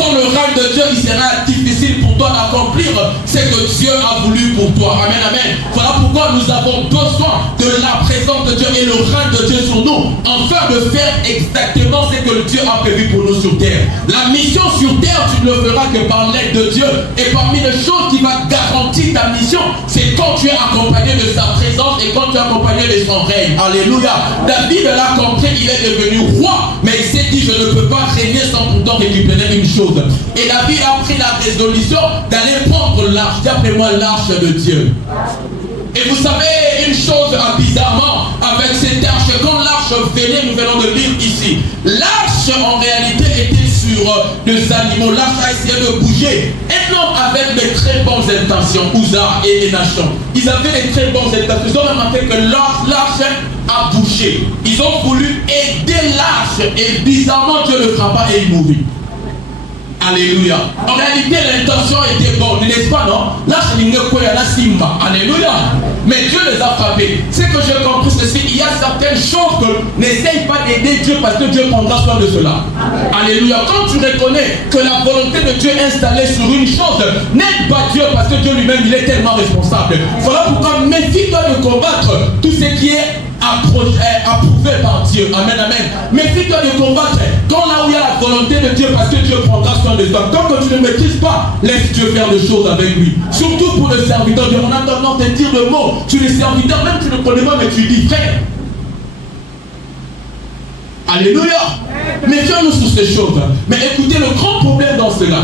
Sans le règne de Dieu, il sera difficile pour toi d'accomplir ce que Dieu a voulu pour toi. Amen, amen. Voilà pourquoi nous avons besoin de la présence de Dieu et le règne de Dieu sur nous, afin de faire exactement ce que Dieu a prévu pour nous sur terre. La mission sur terre, tu ne le feras que par l'aide de Dieu. Et parmi les choses qui va garantir ta mission, c'est quand tu es accompagné de sa présence et quand tu es accompagné de son règne. Alléluia. David l'a compris, il est devenu roi, mais il s'est dit, je ne peux pas régner sans pourtant récupérer une chose. Et David a pris la résolution d'aller prendre l'arche. Dis après moi, l'arche de Dieu. Et vous savez une chose bizarrement avec cette arche, quand l'arche venait, nous venons de lire ici, l'arche en réalité était sur des animaux. L'arche a essayé de bouger. Un homme avec de très bonnes intentions, Uza et Nachon, ils avaient de très bonnes intentions. Ils ont remarqué que l'arche a bougé. Ils ont voulu aider l'arche et bizarrement Dieu le frappa et il mourut. Alléluia. En réalité, l'intention était bonne, n'est-ce pas, non? Là, c'est une simba. Alléluia. Mais Dieu les a frappés. Ce que j'ai compris, c'est qu'il y a certaines choses que n'essaye pas d'aider Dieu parce que Dieu prendra soin de cela. Alléluia. Quand tu reconnais que la volonté de Dieu est installée sur une chose, n'aide pas Dieu parce que Dieu lui-même, il est tellement responsable. Voilà pourquoi méfie-toi de combattre tout ce qui est approuvé par Dieu. Amen, amen. Méfie-toi de combattre quand là où il y a la volonté de Dieu parce que Dieu prendra soin de toi. Tant que tu ne maîtrises pas, laisse Dieu faire les choses avec lui. Surtout pour le serviteur. On a tendance à te dire le mot. Tu es serviteur, même tu ne connais pas, mais tu dis frère. Alléluia. Méfions-nous sur ces choses. Mais écoutez, le grand problème dans cela,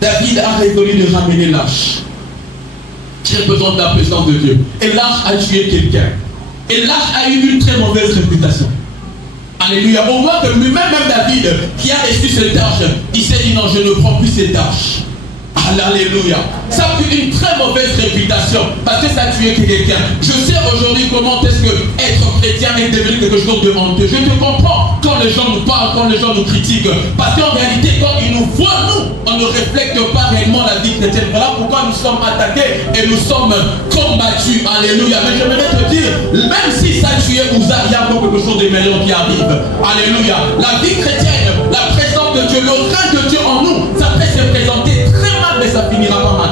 David a résolu de ramener l'arche. J'ai besoin de la présence de Dieu. Et l'arche a tué quelqu'un. Et l'arche a eu une très mauvaise réputation. Alléluia. On voit que lui-même, même David, qui a reçu cette arche, il s'est dit non, je ne prends plus cette arche. Alléluia. Ça a eu une très mauvaise réputation parce que ça a tué quelqu'un. Je sais aujourd'hui comment est-ce que être chrétien est devenu quelque chose de honteux. Je te comprends quand les gens nous parlent, quand les gens nous critiquent. Parce qu'en réalité, quand ils nous voient, nous, on ne reflète pas réellement la vie chrétienne. Voilà pourquoi nous sommes attaqués et nous sommes combattus. Alléluia. Mais j'aimerais te dire, même si ça a tué Uza, il y a encore quelque chose de meilleur qui arrive. Alléluia. La vie chrétienne, la présence de Dieu, le règne de Dieu en nous, ça peut se présenter très mal, mais ça finira pas mal.